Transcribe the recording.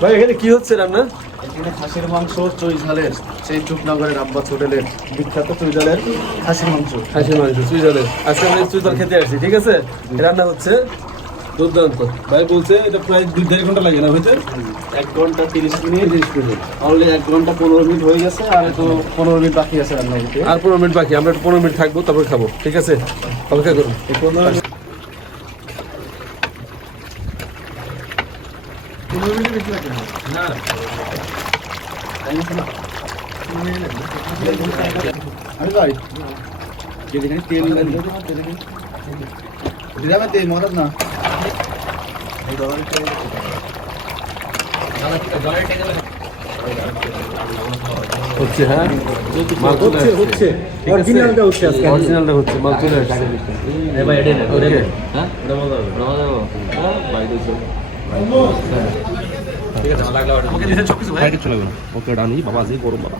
ভাই এখানে কি হচ্ছে রান্না? এখানে খাসির মাংস চুই ঝালের, সেই চুপনগরের আব্বাস হোটেলের বিখ্যাত চুই ঝালের খাসির মাংস। খাসির মাংস চুই ঝালের। আজকে আমরা চুই ঝাল খেতে আসছি, ঠিক আছে? রান্না হচ্ছে দুর্দান্ত। ভাই বলছে এটা প্রায় 2-2.5 ঘন্টা লাগে না হইতে? 1 ঘন্টা 30 মিনিট। অলরেডি 1 ঘন্টা 15 মিনিট হয়ে গেছে, আর তো 15 মিনিট বাকি আছে রান্না হতে। আর 15 মিনিট বাকি, আমরা একটু 15 মিনিট থাকবো, তারপর খাবো, ঠিক আছে? অপেক্ষা করুন। 15 মিনিট বেশি লাগে না। আরে ভাই যেখানে তেল দিলাম তেল মরদ না হচ্ছে, হ্যাঁ মাল চলে আসছে, হচ্ছে অরিজিনালটা হচ্ছে, আজকে অরিজিনালটা হচ্ছে, মাল চলে আসছে। ভাই এটা ওকে, হ্যাঁ ওটা মজা হবে ভাই দিছো ঠিক আছে, লাগলে আমাকে দিতে সব কিছু ভাই কিছু লাগবে না। ওকে ডানি বাবা, যে গরম বাবা।